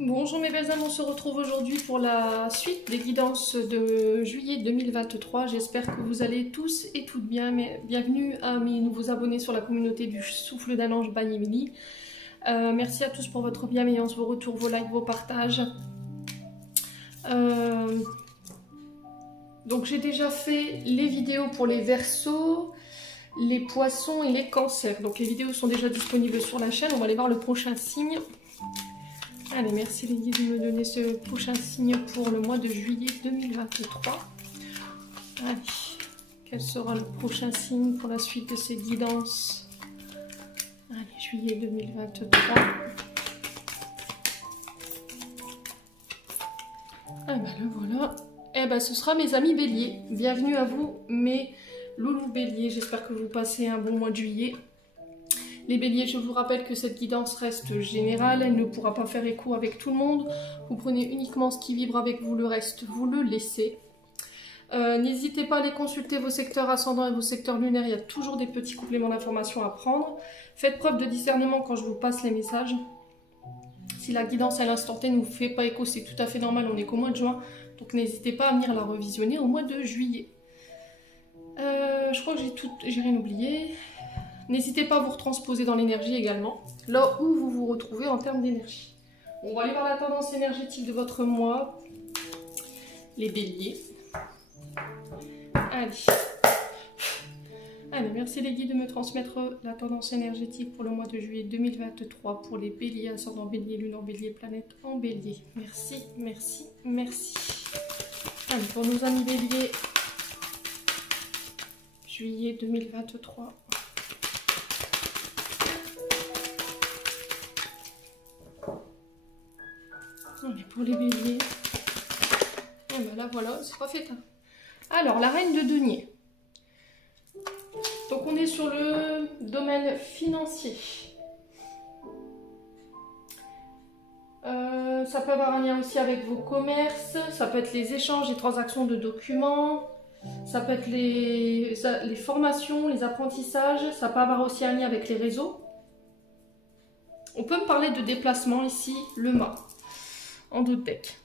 Bonjour mes belles âmes, on se retrouve aujourd'hui pour la suite des guidances de juillet 2023. J'espère que vous allez tous et toutes bien. Bienvenue à mes nouveaux abonnés sur la communauté du Souffle d'un Ange by Emily. Merci à tous pour votre bienveillance, vos retours, vos likes, vos partages. Donc j'ai déjà fait les vidéos pour les Verseaux, les Poissons et les Cancers. Donc les vidéos sont déjà disponibles sur la chaîne. On va aller voir le prochain signe. Allez, merci les guides de me donner ce prochain signe pour le mois de juillet 2023. Allez, quel sera le prochain signe pour la suite de ces guidances? Allez, juillet 2023. Ah ben le voilà. Eh ben ce sera mes amis béliers. Bienvenue à vous mes loulous béliers. J'espère que vous passez un bon mois de juillet. Les béliers, je vous rappelle que cette guidance reste générale, elle ne pourra pas faire écho avec tout le monde. Vous prenez uniquement ce qui vibre avec vous, le reste, vous le laissez. N'hésitez pas à aller consulter vos secteurs ascendants et vos secteurs lunaires, il y a toujours des petits compléments d'information à prendre. Faites preuve de discernement quand je vous passe les messages. Si la guidance à l'instant T ne vous fait pas écho, c'est tout à fait normal, on est qu'au mois de juin. Donc n'hésitez pas à venir la revisionner au mois de juillet. Je crois que j'ai rien oublié. N'hésitez pas à vous retransposer dans l'énergie également, là où vous vous retrouvez en termes d'énergie. On va aller voir la tendance énergétique de votre mois, les béliers. Allez. Allez, merci les guides de me transmettre la tendance énergétique pour le mois de juillet 2023 pour les béliers, ascendant bélier, lune en bélier, planète en bélier. Merci, merci, merci. Allez, pour nos amis béliers, juillet 2023. Allez, pour les béliers. Et ben là, voilà, c'est pas fait. Hein. Alors, la reine de denier. Donc, on est sur le domaine financier. Ça peut avoir un lien aussi avec vos commerces. Ça peut être les échanges, les transactions de documents. Ça peut être les formations, les apprentissages. Ça peut avoir aussi un lien avec les réseaux. On peut me parler de déplacement ici, le mât. En deux decks.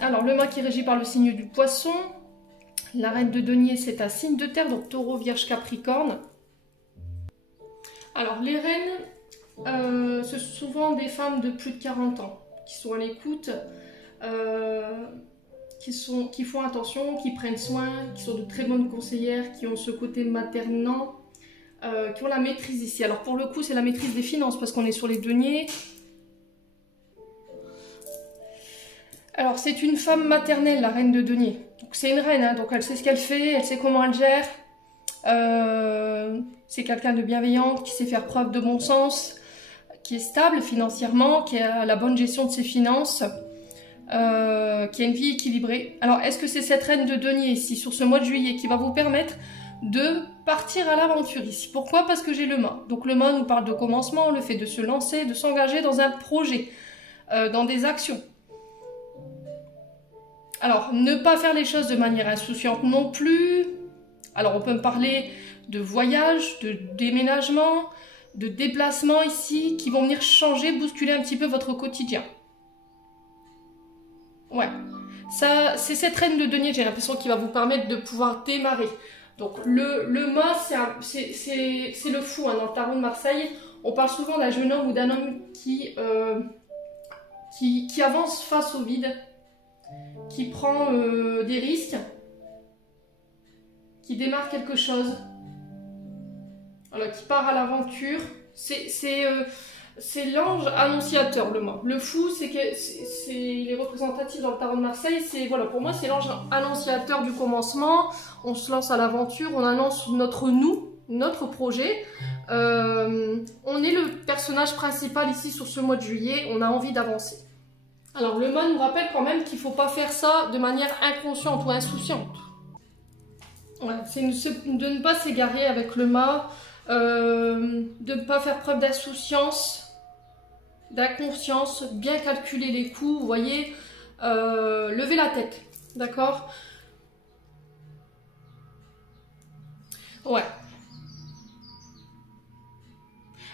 Alors, le mât qui est régi par le signe du poisson. La reine de denier, c'est un signe de terre, donc taureau, vierge, capricorne. Alors, les reines, ce sont souvent des femmes de plus de 40 ans qui sont à l'écoute, qui font attention, qui prennent soin, qui sont de très bonnes conseillères, qui ont ce côté maternant, qui ont la maîtrise ici. Alors, pour le coup, c'est la maîtrise des finances parce qu'on est sur les deniers. Alors, c'est une femme maternelle, la reine de denier. Donc, c'est une reine, hein, donc elle sait ce qu'elle fait, elle sait comment elle gère. C'est quelqu'un de bienveillant, qui sait faire preuve de bon sens, qui est stable financièrement, qui a la bonne gestion de ses finances, qui a une vie équilibrée. Alors, est-ce que c'est cette reine de denier ici, sur ce mois de juillet, qui va vous permettre de partir à l'aventure ici? Pourquoi? Parce que j'ai le mât. Donc, le mât nous parle de commencement, le fait de se lancer, de s'engager dans un projet, dans des actions. Alors, ne pas faire les choses de manière insouciante non plus. Alors, on peut me parler de voyage, de déménagement, de déplacement ici, qui vont venir changer, bousculer un petit peu votre quotidien. Ouais, ça, c'est cette reine de denier, j'ai l'impression, qui va vous permettre de pouvoir démarrer. Donc, le mât, c'est le fou, hein, dans le tarot de Marseille. On parle souvent d'un jeune homme ou d'un homme qui avance face au vide, qui prend des risques, qui démarre quelque chose, voilà, qui part à l'aventure. C'est l'ange annonciateur, le mât. Le fou, il est représentatif dans le tarot de Marseille. Voilà, pour moi, c'est l'ange annonciateur du commencement. On se lance à l'aventure, on annonce notre projet. On est le personnage principal ici sur ce mois de juillet. On a envie d'avancer. Alors, le mât nous rappelle quand même qu'il ne faut pas faire ça de manière inconsciente ou insouciante. Ouais, c'est de ne pas s'égarer avec le mât, de ne pas faire preuve d'insouciance, d'inconscience, bien calculer les coûts, vous voyez, lever la tête, d'accord? Ouais.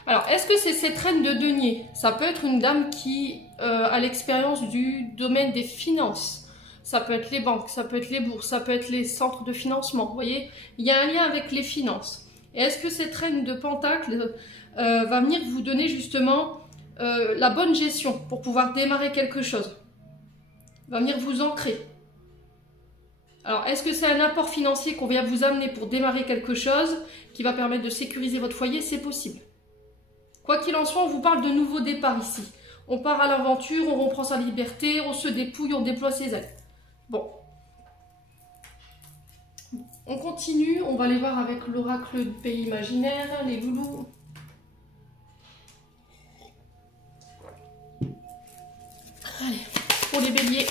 Alors, est-ce que c'est cette reine de denier? Ça peut être une dame qui a l'expérience du domaine des finances. Ça peut être les banques, ça peut être les bourses, ça peut être les centres de financement. Vous voyez, il y a un lien avec les finances. Et est-ce que cette reine de Pentacle va venir vous donner justement la bonne gestion pour pouvoir démarrer quelque chose? Va venir vous ancrer. Alors, est-ce que c'est un apport financier qu'on vient vous amener pour démarrer quelque chose qui va permettre de sécuriser votre foyer? C'est possible. Quoi qu'il en soit, on vous parle de nouveau départ ici. On part à l'aventure, on reprend sa liberté, on se dépouille, on déploie ses ailes. Bon. On continue, on va aller voir avec l'oracle du pays imaginaire, les loulous. Allez, pour les béliers.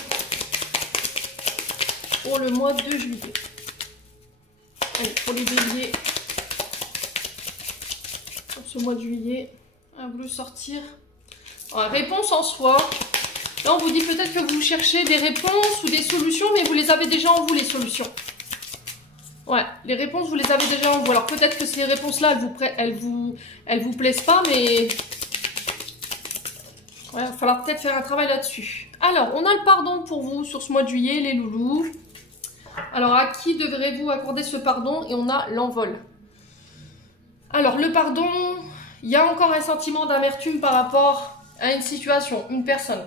Pour le mois de juillet. Allez, pour les béliers. Pour ce mois de juillet. Un bleu sortir. Alors, réponse en soi. Là, on vous dit peut-être que vous cherchez des réponses ou des solutions, mais vous les avez déjà en vous, les solutions. Ouais, les réponses, vous les avez déjà en vous. Alors, peut-être que ces réponses-là, elles vous plaisent pas, mais... Ouais, il va falloir peut-être faire un travail là-dessus. Alors, on a le pardon pour vous sur ce mois de juillet, les loulous. Alors, à qui devrez-vous accorder ce pardon? Et on a l'envol. Alors, le pardon, il y a encore un sentiment d'amertume par rapport à une situation, une personne.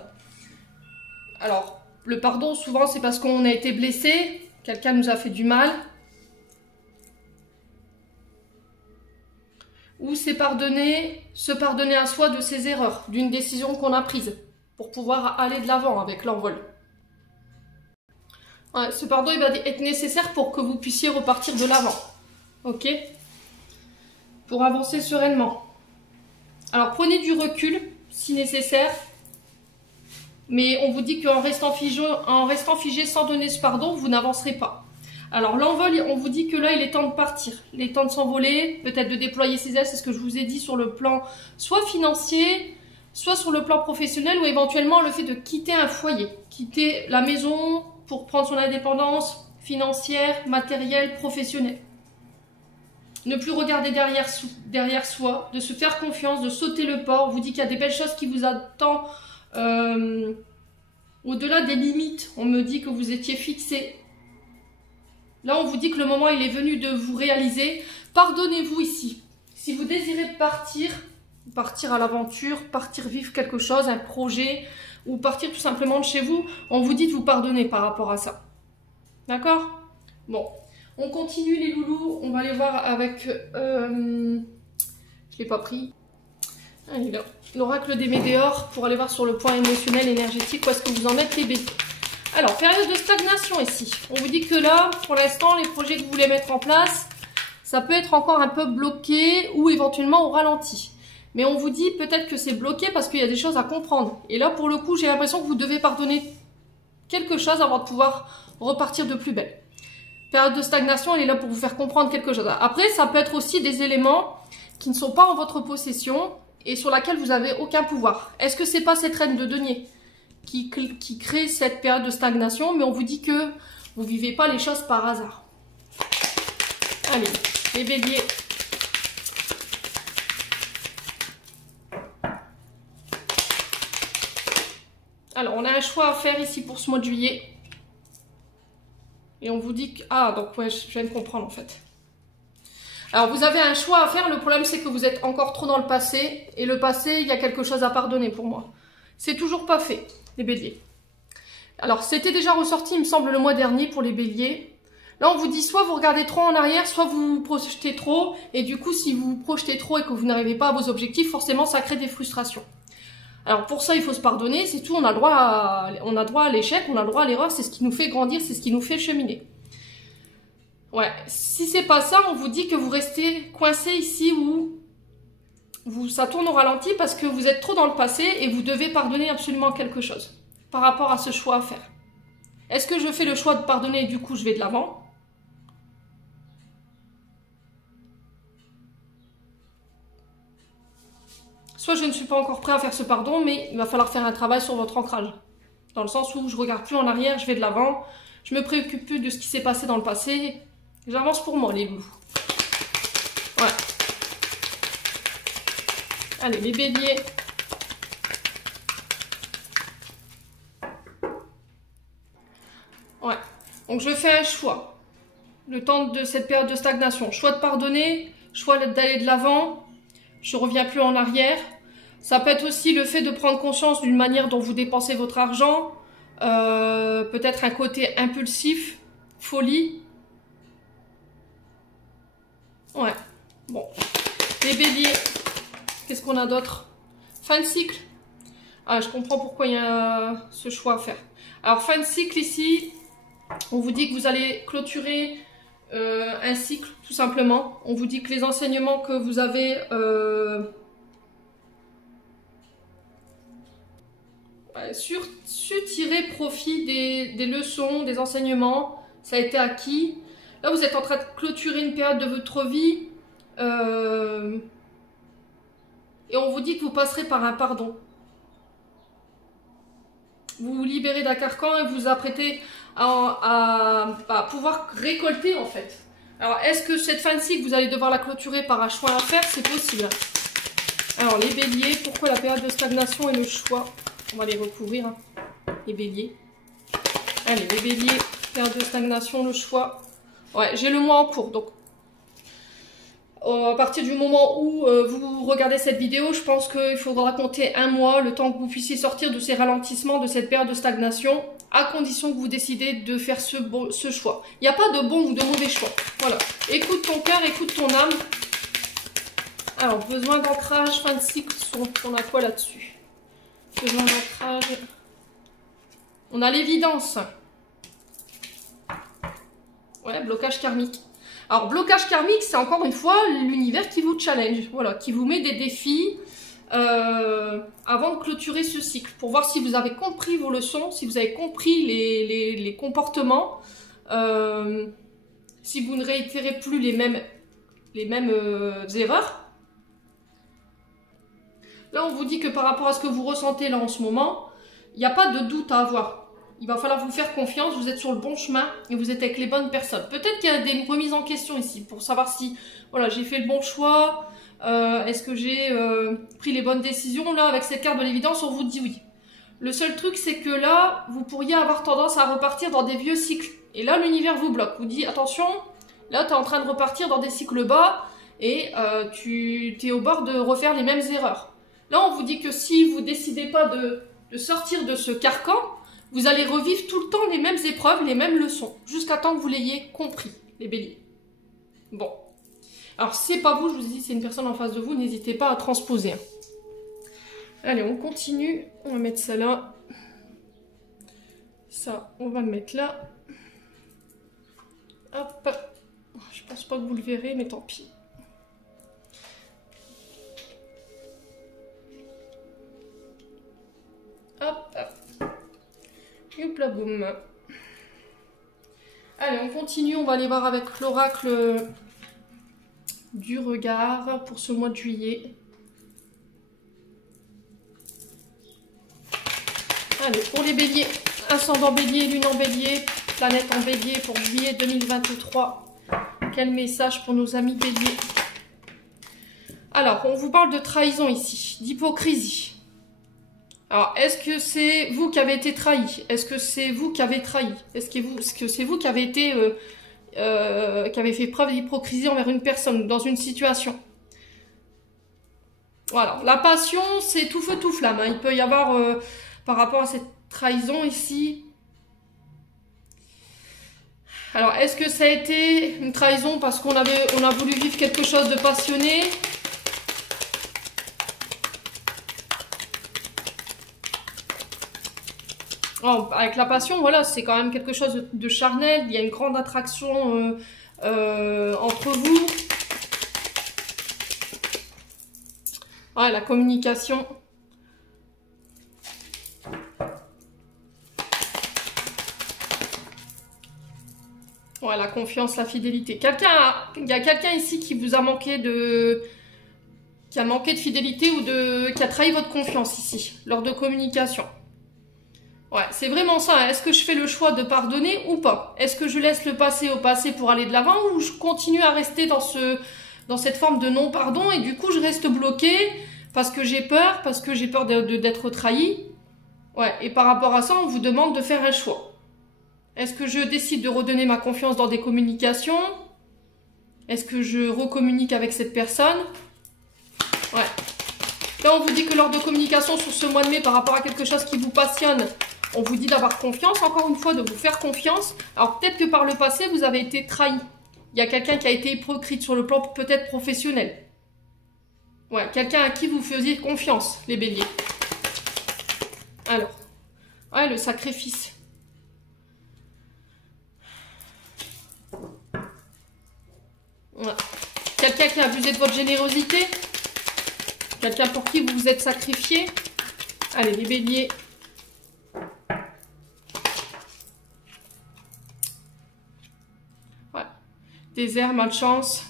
Alors, le pardon, souvent, c'est parce qu'on a été blessé, quelqu'un nous a fait du mal. Ou c'est se pardonner à soi de ses erreurs, d'une décision qu'on a prise, pour pouvoir aller de l'avant avec l'envol. Ouais, ce pardon, il va être nécessaire pour que vous puissiez repartir de l'avant. Ok? Pour avancer sereinement. Alors, prenez du recul, si nécessaire. Mais on vous dit qu'en restant figé sans donner ce pardon, vous n'avancerez pas. Alors l'envol, on vous dit que là, il est temps de partir. Il est temps de s'envoler, peut-être de déployer ses ailes, c'est ce que je vous ai dit sur le plan soit financier, soit sur le plan professionnel, ou éventuellement le fait de quitter un foyer, quitter la maison pour prendre son indépendance financière, matérielle, professionnelle. Ne plus regarder derrière soi, de se faire confiance, de sauter le pas. On vous dit qu'il y a des belles choses qui vous attendent. Au-delà des limites, on me dit que vous étiez fixé. Là, on vous dit que le moment, il est venu de vous réaliser. Pardonnez-vous ici. Si vous désirez partir à l'aventure, partir vivre quelque chose, un projet, ou partir tout simplement de chez vous, on vous dit de vous pardonner par rapport à ça. D'accord? Bon, on continue les loulous. On va aller voir avec... je ne l'ai pas pris. Allez, là. L'oracle des météores pour aller voir sur le point émotionnel, énergétique, où est-ce que vous en êtes les béliers. Alors, période de stagnation ici. On vous dit que là, pour l'instant, les projets que vous voulez mettre en place, ça peut être encore un peu bloqué ou éventuellement au ralenti. Mais on vous dit peut-être que c'est bloqué parce qu'il y a des choses à comprendre. Et là, pour le coup, j'ai l'impression que vous devez pardonner quelque chose avant de pouvoir repartir de plus belle. Période de stagnation, elle est là pour vous faire comprendre quelque chose. Après, ça peut être aussi des éléments qui ne sont pas en votre possession et sur laquelle vous n'avez aucun pouvoir. Est-ce que c'est pas cette reine de denier qui crée cette période de stagnation, mais on vous dit que vous ne vivez pas les choses par hasard. Allez, les béliers. Alors, on a un choix à faire ici pour ce mois de juillet. Et on vous dit que... Ah, donc ouais, je viens de comprendre en fait. Alors, vous avez un choix à faire. Le problème, c'est que vous êtes encore trop dans le passé. Et le passé, il y a quelque chose à pardonner pour moi. C'est toujours pas fait, les béliers. Alors, c'était déjà ressorti, il me semble, le mois dernier pour les béliers. Là, on vous dit soit vous regardez trop en arrière, soit vous vous projetez trop. Et du coup, si vous vous projetez trop et que vous n'arrivez pas à vos objectifs, forcément, ça crée des frustrations. Alors, pour ça, il faut se pardonner. C'est tout, on a droit à l'échec, on a le droit à l'erreur. C'est ce qui nous fait grandir, c'est ce qui nous fait cheminer. Ouais, si c'est pas ça, on vous dit que vous restez coincé ici où ça tourne au ralenti parce que vous êtes trop dans le passé et vous devez pardonner absolument quelque chose par rapport à ce choix à faire. Est-ce que je fais le choix de pardonner et du coup je vais de l'avant? Soit je ne suis pas encore prêt à faire ce pardon, mais il va falloir faire un travail sur votre ancrage. Dans le sens où je regarde plus en arrière, je vais de l'avant, je me préoccupe plus de ce qui s'est passé dans le passé, j'avance pour moi les loups. Ouais. Allez, les béliers. Ouais. Donc je fais un choix. Le temps de cette période de stagnation. Choix de pardonner, choix d'aller de l'avant. Je ne reviens plus en arrière. Ça peut être aussi le fait de prendre conscience d'une manière dont vous dépensez votre argent. Peut-être un côté impulsif, folie. Ouais. Bon. Les béliers. Qu'est-ce qu'on a d'autre? Fin de cycle. Ah, je comprends pourquoi il y a ce choix à faire. Alors, fin de cycle ici, on vous dit que vous allez clôturer un cycle, tout simplement. On vous dit que les enseignements que vous avez... su tirer profit des leçons, des enseignements, ça a été acquis. Là, vous êtes en train de clôturer une période de votre vie. Et on vous dit que vous passerez par un pardon. Vous vous libérez d'un carcan et vous vous apprêtez à pouvoir récolter en fait. Alors est-ce que cette fin de cycle, vous allez devoir la clôturer par un choix à faire? C'est possible. Alors les béliers, pourquoi la période de stagnation et le choix? On va les recouvrir, hein. Les béliers. Allez, les béliers, période de stagnation, le choix. Ouais, j'ai le mois en cours, donc à partir du moment où vous regardez cette vidéo, je pense qu'il faudra compter un mois, le temps que vous puissiez sortir de ces ralentissements, de cette période de stagnation, à condition que vous décidez de faire ce choix. Il n'y a pas de bon ou de mauvais choix. Voilà. Écoute ton cœur, écoute ton âme. Alors, besoin d'ancrage, fin de cycle, on a quoi là-dessus? Besoin d'ancrage. On a l'évidence. Ouais, blocage karmique. Alors, blocage karmique, c'est encore une fois l'univers qui vous challenge, voilà, qui vous met des défis avant de clôturer ce cycle, pour voir si vous avez compris vos leçons, si vous avez compris les comportements, si vous ne réitérez plus les mêmes erreurs. Là, on vous dit que par rapport à ce que vous ressentez là en ce moment, il n'y a pas de doute à avoir. Il va falloir vous faire confiance, vous êtes sur le bon chemin et vous êtes avec les bonnes personnes. Peut-être qu'il y a des remises en question ici pour savoir si voilà, j'ai fait le bon choix, est-ce que j'ai pris les bonnes décisions. Là, avec cette carte de l'évidence, on vous dit oui. Le seul truc, c'est que là, vous pourriez avoir tendance à repartir dans des vieux cycles. Et là, l'univers vous bloque, vous dit attention, là, tu es en train de repartir dans des cycles bas et tu es au bord de refaire les mêmes erreurs. Là, on vous dit que si vous ne décidez pas de sortir de ce carcan, vous allez revivre tout le temps les mêmes épreuves, les mêmes leçons, jusqu'à temps que vous l'ayez compris, les béliers. Bon. Alors, si c'est pas vous, je vous dis, c'est une personne en face de vous, n'hésitez pas à transposer. Allez, on continue. On va mettre ça là. Ça, on va le mettre là. Hop. Je pense pas que vous le verrez, mais tant pis. Hop. Youpla boum. Allez, on continue. On va aller voir avec l'oracle du regard pour ce mois de juillet. Allez, pour les béliers, ascendant bélier, lune en bélier, planète en bélier pour juillet 2023. Quel message pour nos amis béliers? Alors, on vous parle de trahison ici, d'hypocrisie. Alors, est-ce que c'est vous qui avez été trahi? Est-ce que c'est vous qui avez trahi? Est-ce que c'est vous qui avez été, qui avez fait preuve d'hypocrisie envers une personne, dans une situation? Voilà, la passion, c'est tout feu, tout flamme. Hein. Il peut y avoir, par rapport à cette trahison ici... Alors, est-ce que ça a été une trahison parce qu'on a voulu vivre quelque chose de passionné? Oh, avec la passion, voilà, c'est quand même quelque chose de charnel. Il y a une grande attraction entre vous. Ouais, la communication. Ouais, la confiance, la fidélité. Il y a quelqu'un ici qui vous a manqué de... qui a manqué de fidélité ou qui a trahi votre confiance ici, lors de communication. Ouais, c'est vraiment ça. Est-ce que je fais le choix de pardonner ou pas? Est-ce que je laisse le passé au passé pour aller de l'avant ou je continue à rester dans cette forme de non-pardon et du coup je reste bloquée parce que j'ai peur d'être trahi. Ouais, et par rapport à ça, on vous demande de faire un choix. Est-ce que je décide de redonner ma confiance dans des communications? Est-ce que je recommunique avec cette personne? Ouais. Là, on vous dit que lors de communication sur ce mois de mai, par rapport à quelque chose qui vous passionne, on vous dit d'avoir confiance, encore une fois, de vous faire confiance. Alors, peut-être que par le passé, vous avez été trahi. Il y a quelqu'un qui a été hypocrite sur le plan peut-être professionnel. Ouais, quelqu'un à qui vous faisiez confiance, les béliers. Alors, ouais, le sacrifice. Ouais. Quelqu'un qui a abusé de votre générosité. Quelqu'un pour qui vous vous êtes sacrifié. Allez, les béliers. Ouais. Désert, malchance.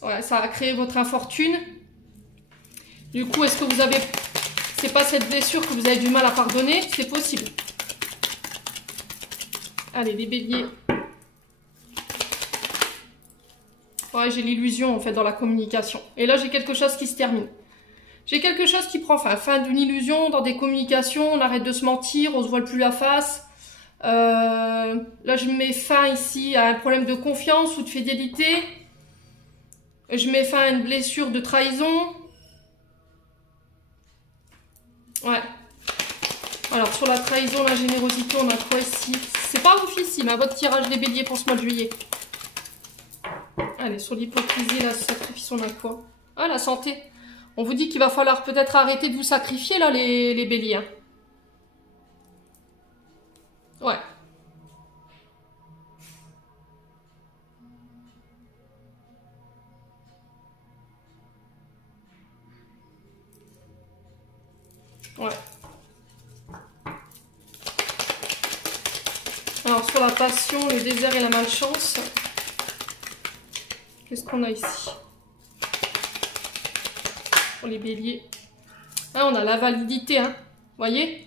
Ouais, ça a créé votre infortune. Du coup, est-ce que vous avez... C'est pas cette blessure que vous avez du mal à pardonner? C'est possible. Allez, les béliers. Ouais, j'ai l'illusion, en fait, dans la communication. Et là, j'ai quelque chose qui se termine. J'ai quelque chose qui prend fin. Fin d'une illusion, dans des communications, on arrête de se mentir, on se voile plus la face. Là, je mets fin ici à un problème de confiance ou de fidélité. Je mets fin à une blessure de trahison. Ouais. Alors, sur la trahison, la générosité, on a quoi ici? C'est pas oufissime, à votre tirage des béliers pour ce mois de juillet. Allez, sur l'hypocrisie, la sacrifice, on a quoi? Ah, la santé. On vous dit qu'il va falloir peut-être arrêter de vous sacrifier, là, les béliers. Hein. Ouais. Ouais. Alors, sur la passion, le désert et la malchance, qu'est-ce qu'on a ici? Pour les béliers. Ah, on a la validité, hein. Voyez?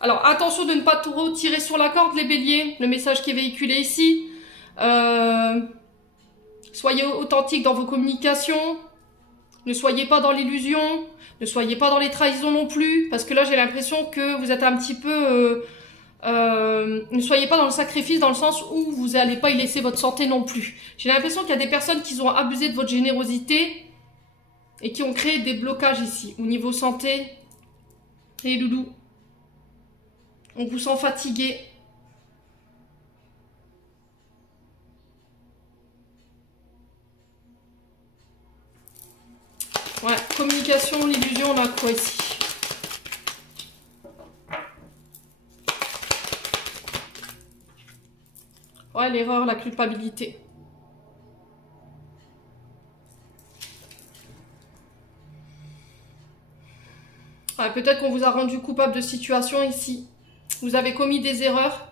Alors, attention de ne pas trop tirer sur la corde, les béliers. Le message qui est véhiculé ici. Soyez authentiques dans vos communications. Ne soyez pas dans l'illusion. Ne soyez pas dans les trahisons non plus. Parce que là, j'ai l'impression que vous êtes un petit peu... ne soyez pas dans le sacrifice dans le sens où vous n'allez pas y laisser votre santé non plus. J'ai l'impression qu'il y a des personnes qui ont abusé de votre générosité et qui ont créé des blocages ici. Au niveau santé, et loulou, on vous sent fatigué. Ouais, communication, l'illusion, on a quoi ici? Ouais, l'erreur, la culpabilité. Ouais, peut-être qu'on vous a rendu coupable de situation ici. Vous avez commis des erreurs.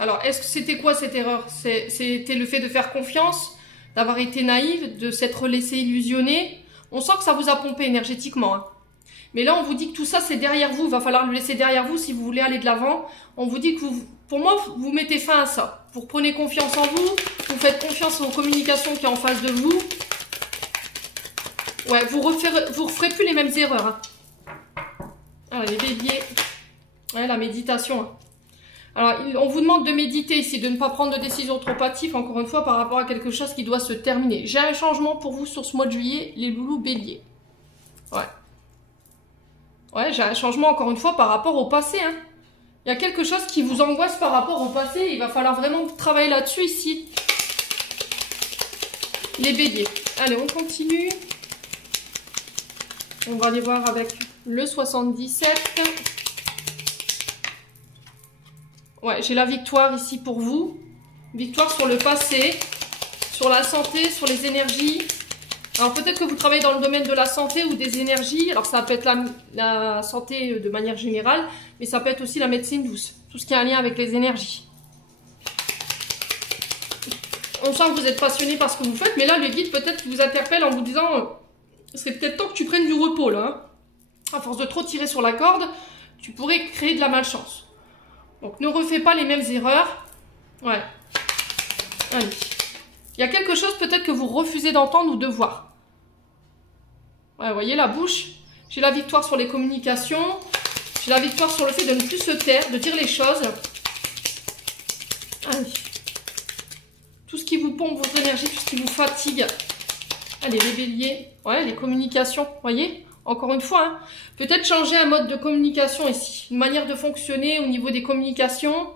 Alors, est-ce que c'était quoi cette erreur? C'était le fait de faire confiance, d'avoir été naïve, de s'être laissé illusionner. On sent que ça vous a pompé énergétiquement. Hein. Mais là, on vous dit que tout ça, c'est derrière vous. Il va falloir le laisser derrière vous si vous voulez aller de l'avant. On vous dit que, pour moi, vous mettez fin à ça. Vous prenez confiance en vous. Vous faites confiance aux communications qui est en face de vous. Ouais, vous referez plus les mêmes erreurs. Hein. Ah, les béliers. Ouais, la méditation. Hein. Alors, on vous demande de méditer ici, de ne pas prendre de décision trop hâtive, encore une fois, par rapport à quelque chose qui doit se terminer. J'ai un changement pour vous sur ce mois de juillet, les loulous béliers. Ouais. Ouais, j'ai un changement, encore une fois, par rapport au passé. Hein. Il y a quelque chose qui vous angoisse par rapport au passé. Il va falloir vraiment travailler là-dessus ici. Les béliers. Allez, on continue. On va aller voir avec le 77. Ouais, j'ai la victoire ici pour vous. Victoire sur le passé, sur la santé, sur les énergies. Alors peut-être que vous travaillez dans le domaine de la santé ou des énergies. Alors ça peut être la santé de manière générale, mais ça peut être aussi la médecine douce. Tout ce qui a un lien avec les énergies. On sent que vous êtes passionné par ce que vous faites, mais là, le guide peut-être vous interpelle en vous disant c'est peut-être temps que tu prennes du repos, là. Hein. À force de trop tirer sur la corde, tu pourrais créer de la malchance. Donc, ne refais pas les mêmes erreurs. Ouais. Allez. Il y a quelque chose peut-être que vous refusez d'entendre ou de voir. Ouais, vous voyez la bouche. J'ai la victoire sur les communications. J'ai la victoire sur le fait de ne plus se taire, de dire les choses. Allez. Tout ce qui vous pompe votre énergie, tout ce qui vous fatigue. Allez, les béliers. Ouais, les communications. Vous voyez? Encore une fois, hein. Peut-être changer un mode de communication ici. Une manière de fonctionner au niveau des communications.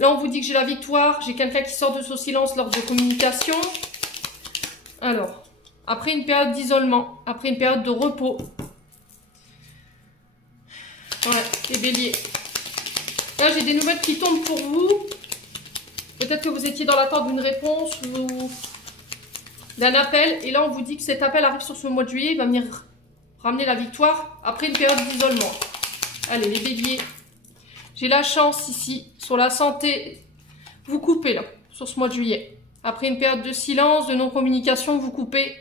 Là, on vous dit que j'ai la victoire. J'ai quelqu'un qui sort de son silence lors de communication. Alors, après une période d'isolement, après une période de repos. Ouais, les béliers. Là, j'ai des nouvelles qui tombent pour vous. Peut-être que vous étiez dans l'attente d'une réponse ou d'un appel. Et là, on vous dit que cet appel arrive sur ce mois de juillet. Il va venir ramener la victoire après une période d'isolement. Allez, les béliers. J'ai la chance ici, sur la santé. Vous coupez là, sur ce mois de juillet. Après une période de silence, de non-communication, vous coupez.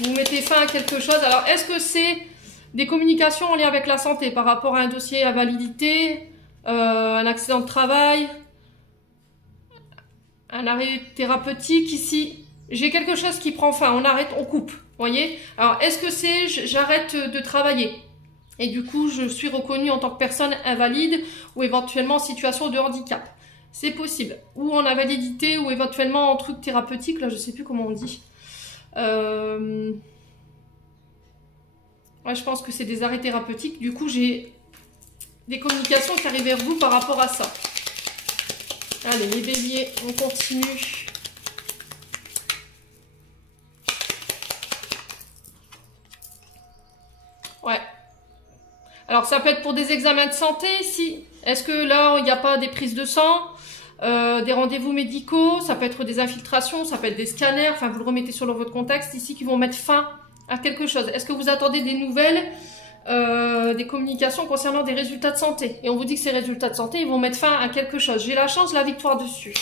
Vous mettez fin à quelque chose. Alors, est-ce que c'est des communications en lien avec la santé par rapport à un dossier à validité, un accident de travail, un arrêt thérapeutique ici? J'ai quelque chose qui prend fin. On arrête, on coupe. Voyez? Alors, est-ce que c'est j'arrête de travailler et du coup, je suis reconnue en tant que personne invalide ou éventuellement en situation de handicap? C'est possible. Ou en invalidité ou éventuellement en truc thérapeutique. Là, je sais plus comment on dit. Ouais, je pense que c'est des arrêts thérapeutiques. Du coup, j'ai des communications qui arrivent vers vous par rapport à ça. Allez, les béliers, on continue. Ouais. Alors, ça peut être pour des examens de santé ici. Est-ce que là, il n'y a pas des prises de sang, des rendez-vous médicaux? Ça peut être des infiltrations, ça peut être des scanners. Enfin, vous le remettez sur votre contexte ici qui vont mettre fin à quelque chose. Est-ce que vous attendez des nouvelles, des communications concernant des résultats de santé? Et on vous dit que ces résultats de santé, ils vont mettre fin à quelque chose. J'ai la chance, la victoire dessus.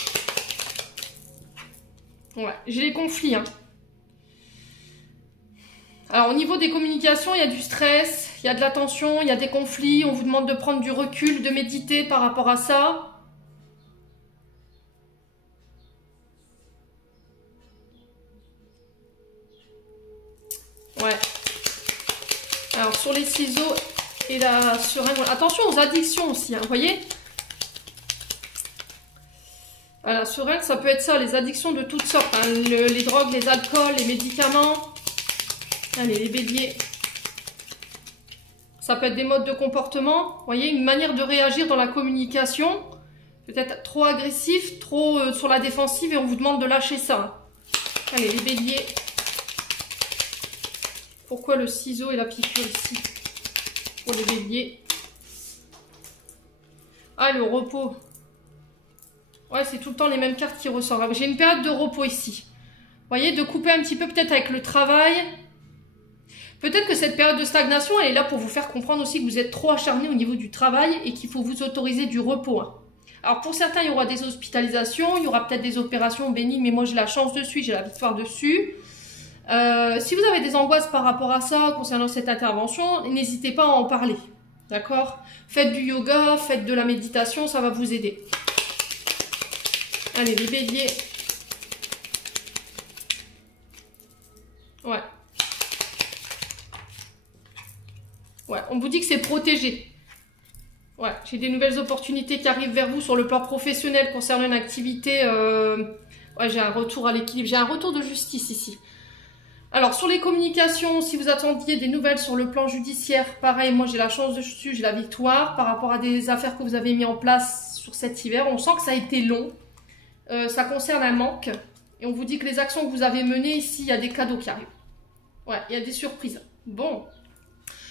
Ouais, j'ai les conflits, hein. Alors, au niveau des communications, il y a du stress, il y a de la tension, il y a des conflits. On vous demande de prendre du recul, de méditer par rapport à ça. Ouais. Alors, sur les ciseaux et la seringue, attention aux addictions aussi, hein, vous voyez? La seringue, ça peut être ça, les addictions de toutes sortes, hein, les drogues, les alcools, les médicaments. Allez, les béliers. Ça peut être des modes de comportement, vous voyez, une manière de réagir dans la communication. Peut-être trop agressif, trop sur la défensive et on vous demande de lâcher ça. Allez, les béliers. Pourquoi le ciseau et la piqûre ici? Pour les béliers. Ah, le repos. Ouais, c'est tout le temps les mêmes cartes qui ressortent. J'ai une période de repos ici. Vous voyez, de couper un petit peu peut-être avec le travail. Peut-être que cette période de stagnation, elle est là pour vous faire comprendre aussi que vous êtes trop acharné au niveau du travail et qu'il faut vous autoriser du repos. Hein. Alors pour certains, il y aura des hospitalisations, il y aura peut-être des opérations bénignes, mais moi j'ai la chance dessus, j'ai la victoire dessus. Si vous avez des angoisses par rapport à ça, concernant cette intervention, n'hésitez pas à en parler. D'accord? Faites du yoga, faites de la méditation, ça va vous aider. Allez, les béliers. Ouais. Ouais, on vous dit que c'est protégé. Ouais, j'ai des nouvelles opportunités qui arrivent vers vous sur le plan professionnel concernant une activité. Ouais, j'ai un retour à l'équilibre. J'ai un retour de justice ici. Alors, sur les communications, si vous attendiez des nouvelles sur le plan judiciaire, pareil, moi j'ai la chance dessus, j'ai la victoire par rapport à des affaires que vous avez mis en place sur cet hiver. On sent que ça a été long. Ça concerne un manque. Et on vous dit que les actions que vous avez menées ici, il y a des cadeaux qui arrivent. Ouais, il y a des surprises. Bon.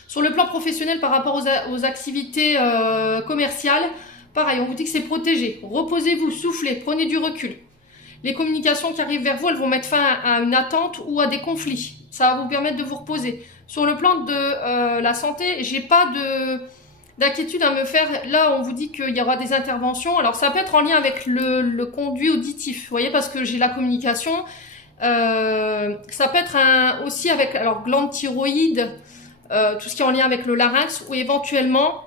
Sur le plan professionnel, par rapport aux activités commerciales, pareil, on vous dit que c'est protégé. Reposez-vous, soufflez, prenez du recul. Les communications qui arrivent vers vous, elles vont mettre fin à une attente ou à des conflits. Ça va vous permettre de vous reposer. Sur le plan de la santé, j'ai pas d'inquiétude à me faire. Là, on vous dit qu'il y aura des interventions. Alors, ça peut être en lien avec le conduit auditif, vous voyez, parce que j'ai la communication. Ça peut être aussi avec, alors, glande thyroïde, tout ce qui est en lien avec le larynx, ou éventuellement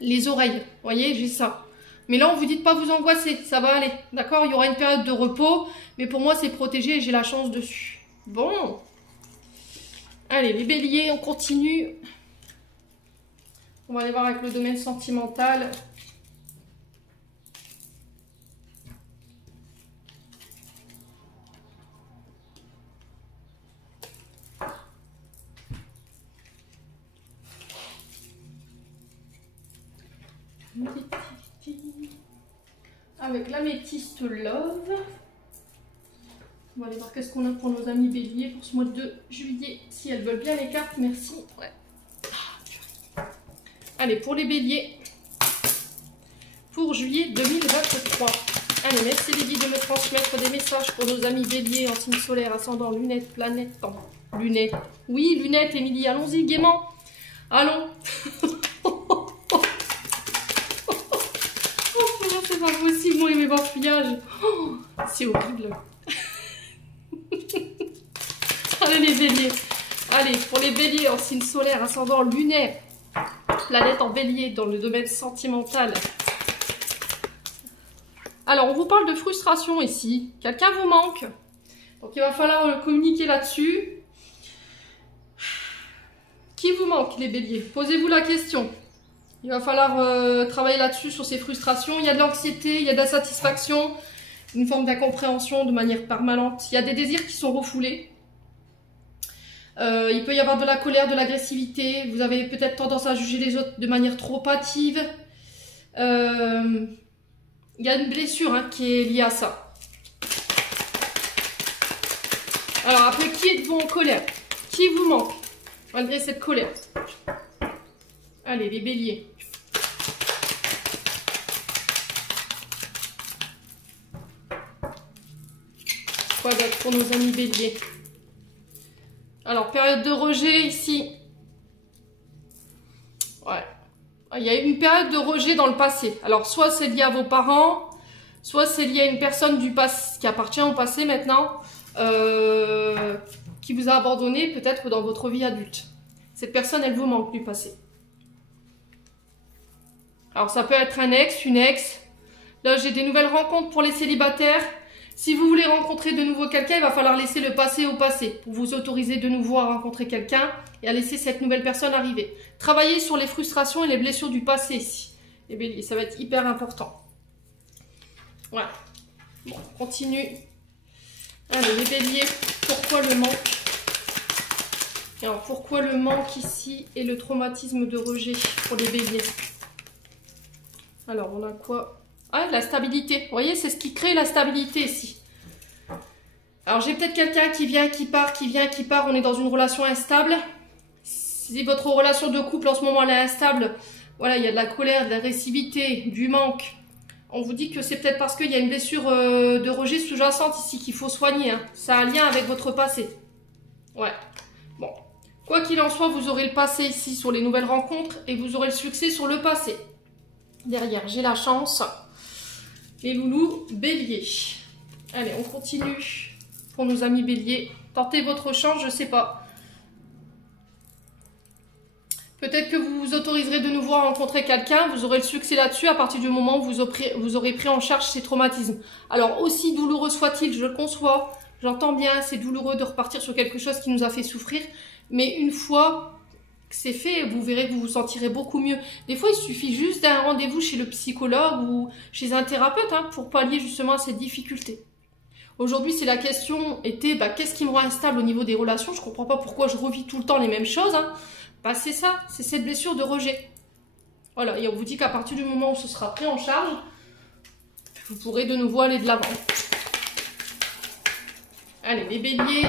les oreilles. Vous voyez, j'ai ça. Mais là, on vous dit de pas vous angoisser, ça va aller. D'accord? Il y aura une période de repos, mais pour moi, c'est protégé et j'ai la chance dessus. Bon. Allez, les béliers, on continue. On va aller voir avec le domaine sentimental. Avec l'améthyste love. On va aller voir qu'est-ce qu'on a pour nos amis béliers pour ce mois de juillet. Si elles veulent bien les cartes, merci. Ouais. Allez, pour les béliers, pour juillet 2023. Allez, merci les guides de me transmettre des messages pour nos amis béliers en signe solaire, ascendant, lunettes, planète, temps. Lunettes. Oui, lunettes, Émilie, allons-y gaiement. Allons. C'est pas possible, moi et mes bafouillages. Oh, c'est horrible. Allez les béliers. Allez, pour les béliers en signe solaire, ascendant, lunaire, planète en bélier dans le domaine sentimental. Alors, on vous parle de frustration ici. Quelqu'un vous manque. Donc, il va falloir communiquer là-dessus. Qui vous manque, les béliers? Posez-vous la question. Il va falloir travailler là-dessus, sur ces frustrations. Il y a de l'anxiété, il y a de l'insatisfaction, une forme d'incompréhension de manière permanente. Il y a des désirs qui sont refoulés. Il peut y avoir de la colère, de l'agressivité. Vous avez peut-être tendance à juger les autres de manière trop hâtive. Il y a une blessure hein, qui est liée à ça. Alors après, qui êtes-vous en colère? Qui vous manque malgré cette colère? Allez, les béliers. Quoi d'autre pour nos amis béliers? Alors, période de rejet ici. Ouais. Il y a eu une période de rejet dans le passé. Alors, soit c'est lié à vos parents, soit c'est lié à une personne du passé, qui appartient au passé maintenant, qui vous a abandonné peut-être dans votre vie adulte. Cette personne, elle vous manque du passé. Alors, ça peut être un ex, une ex. Là, j'ai des nouvelles rencontres pour les célibataires. Si vous voulez rencontrer de nouveau quelqu'un, il va falloir laisser le passé au passé pour vous autoriser de nouveau à rencontrer quelqu'un et à laisser cette nouvelle personne arriver. Travaillez sur les frustrations et les blessures du passé ici. Les béliers, ça va être hyper important. Voilà. Bon, on continue. Allez, les béliers, pourquoi le manque? Alors, pourquoi le manque ici et le traumatisme de rejet pour les béliers? Alors, on a quoi? Ah, la stabilité. Vous voyez, c'est ce qui crée la stabilité ici. Alors, j'ai peut-être quelqu'un qui vient, qui part, qui vient, qui part. On est dans une relation instable. Si votre relation de couple en ce moment elle est instable, voilà, il y a de la colère, de l'agressivité, du manque. On vous dit que c'est peut-être parce qu'il y a une blessure de rejet sous-jacente ici qu'il faut soigner. Hein. Ça a un lien avec votre passé. Ouais. Bon. Quoi qu'il en soit, vous aurez le passé ici sur les nouvelles rencontres et vous aurez le succès sur le passé. Derrière, j'ai la chance. Les loulous, bélier. Allez, on continue pour nos amis béliers. Tentez votre chance, je sais pas. Peut-être que vous vous autoriserez de nouveau à rencontrer quelqu'un. Vous aurez le succès là-dessus à partir du moment où vous aurez pris en charge ces traumatismes. Alors, aussi douloureux soit-il, je le conçois. J'entends bien, c'est douloureux de repartir sur quelque chose qui nous a fait souffrir. Mais une fois que c'est fait, vous verrez que vous vous sentirez beaucoup mieux. Des fois, il suffit juste d'un rendez-vous chez le psychologue ou chez un thérapeute hein, pour pallier justement à cette difficulté. Aujourd'hui, si la question était qu'est-ce qui me rend instable au niveau des relations? Je ne comprends pas pourquoi je revis tout le temps les mêmes choses. Hein. C'est ça, c'est cette blessure de rejet. Voilà, et on vous dit qu'à partir du moment où ce sera pris en charge, vous pourrez de nouveau aller de l'avant. Allez, les béliers.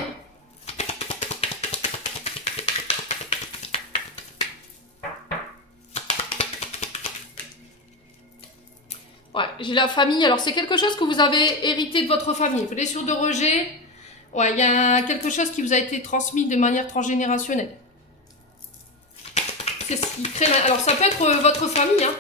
Ouais, j'ai la famille. Alors, c'est quelque chose que vous avez hérité de votre famille. Blessure de rejet. Ouais, il y a quelque chose qui vous a été transmis de manière transgénérationnelle. c'est ce qui crée... Alors, ça peut être votre famille, hein,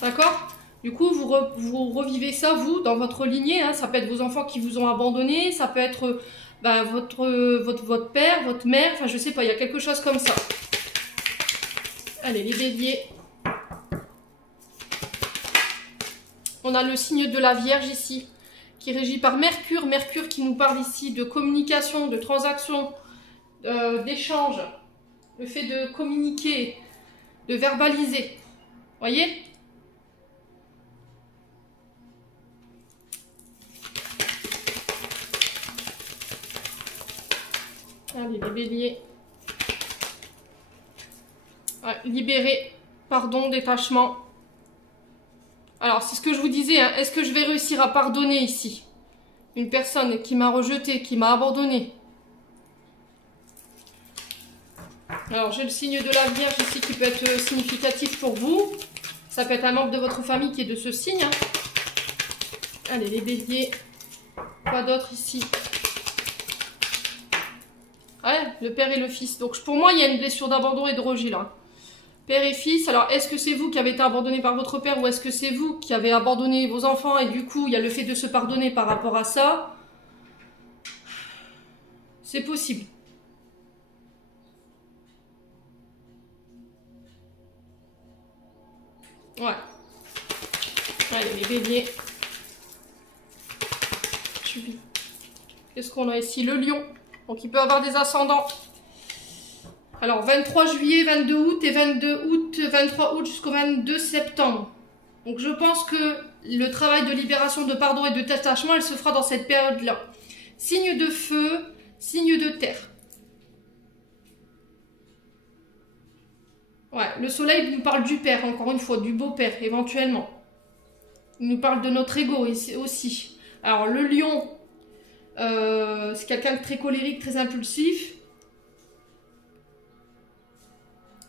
d'accord? Du coup, vous revivez ça, vous, dans votre lignée. Hein. Ça peut être vos enfants qui vous ont abandonné. Ça peut être bah, votre père, votre mère. Enfin, je sais pas, il y a quelque chose comme ça. Allez, les béliers. On a le signe de la Vierge ici, qui est régi par Mercure. Mercure qui nous parle ici de communication, de transaction, d'échange. Le fait de communiquer, de verbaliser. Voyez ? Allez, les béliers. Ouais, libérer, pardon, détachement. Alors, c'est ce que je vous disais. Hein. Est-ce que je vais réussir à pardonner ici une personne qui m'a rejeté, qui m'a abandonné? Alors, j'ai le signe de la Vierge ici qui peut être significatif pour vous. Ça peut être un membre de votre famille qui est de ce signe. Hein. Allez, les béliers. Quoi d'autre ici? Ouais, le père et le fils. Donc, pour moi, il y a une blessure d'abandon et de rejet là. Père et fils. Alors, est-ce que c'est vous qui avez été abandonné par votre père ou est-ce que c'est vous qui avez abandonné vos enfants et du coup, il y a le fait de se pardonner par rapport à ça? C'est possible. Ouais. Allez, les béliers. Qu'est-ce qu'on a ici? Le lion. Donc, il peut avoir des ascendants. Alors, 23 juillet, 22 août et 22 août, 23 août jusqu'au 22 septembre. Donc, je pense que le travail de libération, de pardon et de détachement, elle se fera dans cette période-là. Signe de feu, signe de terre. Ouais, le soleil nous parle du père, encore une fois, du beau-père, éventuellement. Il nous parle de notre ego aussi. Alors, le lion, c'est quelqu'un de très colérique, très impulsif,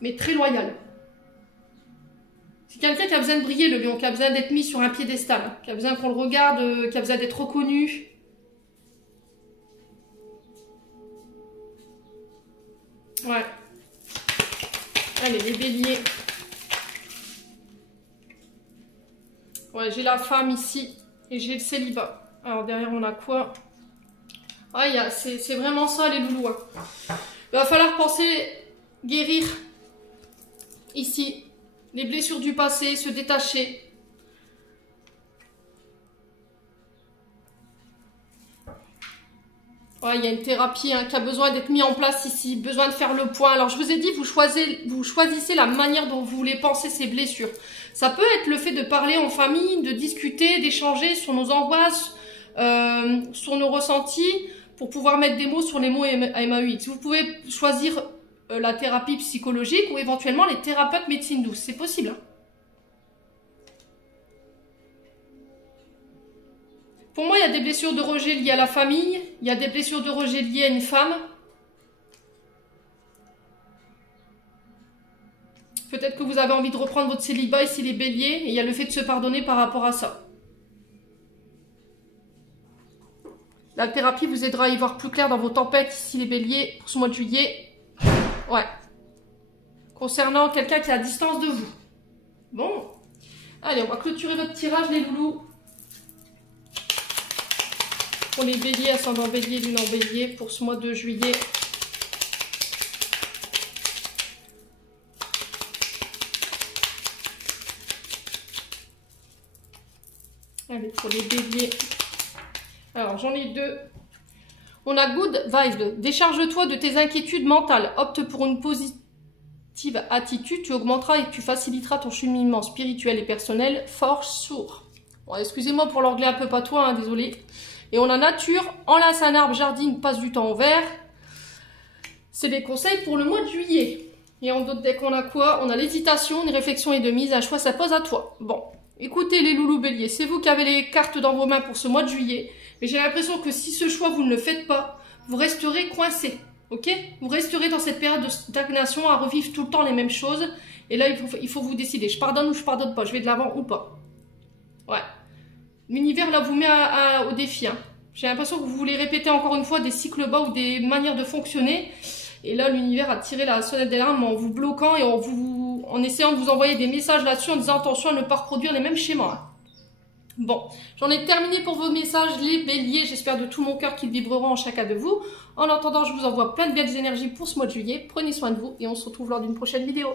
mais très loyal. C'est quelqu'un qui a besoin de briller, le lion, qui a besoin d'être mis sur un piédestal, qui a besoin qu'on le regarde, qui a besoin d'être reconnu. Ouais. Allez, les béliers. Ouais, j'ai la femme ici et j'ai le célibat. Alors, derrière, on a quoi? Ah, c'est vraiment ça, les loulous. Hein. Il va falloir penser guérir ici. Les blessures du passé, se détacher. Ouais, il y a une thérapie hein, qui a besoin d'être mise en place ici, besoin de faire le point. Alors, je vous ai dit, vous choisissez la manière dont vous voulez penser ces blessures. Ça peut être le fait de parler en famille, de discuter, d'échanger sur nos angoisses, sur nos ressentis, pour pouvoir mettre des mots sur les mots MAUX. Vous pouvez choisir la thérapie psychologique ou éventuellement les thérapeutes médecine douce. C'est possible. Hein. Pour moi, il y a des blessures de rejet liées à la famille. Il y a des blessures de rejet liées à une femme. Peut-être que vous avez envie de reprendre votre célibat ici, les béliers. Et il y a le fait de se pardonner par rapport à ça. La thérapie vous aidera à y voir plus clair dans vos tempêtes ici, les béliers, pour ce mois de juillet. Ouais. Concernant quelqu'un qui est à distance de vous. Bon. Allez, on va clôturer votre tirage, les loulous. Pour les béliers, ascendant bélier, lune en bélier, pour ce mois de juillet. Allez, pour les béliers. Alors, j'en ai deux. On a Good Vibe. Décharge-toi de tes inquiétudes mentales. Opte pour une positive attitude. Tu augmenteras et tu faciliteras ton cheminement spirituel et personnel. Force sourd. Bon, excusez-moi pour l'anglais un peu patois, hein, désolé. Et on a Nature. Enlace un arbre, jardine, passe du temps au vert. C'est des conseils pour le mois de juillet. Et en d'autres decks, on a quoi? On a l'hésitation, une réflexion et de mise. Un choix s'impose à toi. Bon. Écoutez les loulous béliers, c'est vous qui avez les cartes dans vos mains pour ce mois de juillet. Mais j'ai l'impression que si ce choix, vous ne le faites pas, vous resterez coincé. Ok? Vous resterez dans cette période de stagnation à revivre tout le temps les mêmes choses. Et là, il faut vous décider. Je pardonne ou je pardonne pas? Je vais de l'avant ou pas? Ouais. L'univers, là, vous met au défi. Hein. J'ai l'impression que vous voulez répéter encore une fois des cycles bas ou des manières de fonctionner. Et là, l'univers a tiré la sonnette d'alarme en vous bloquant et en essayant de vous envoyer des messages là-dessus en disant attention à ne pas reproduire les mêmes schémas. Bon, j'en ai terminé pour vos messages, les béliers. J'espère de tout mon cœur qu'ils vibreront en chacun de vous. En attendant, je vous envoie plein de belles énergies pour ce mois de juillet. Prenez soin de vous et on se retrouve lors d'une prochaine vidéo.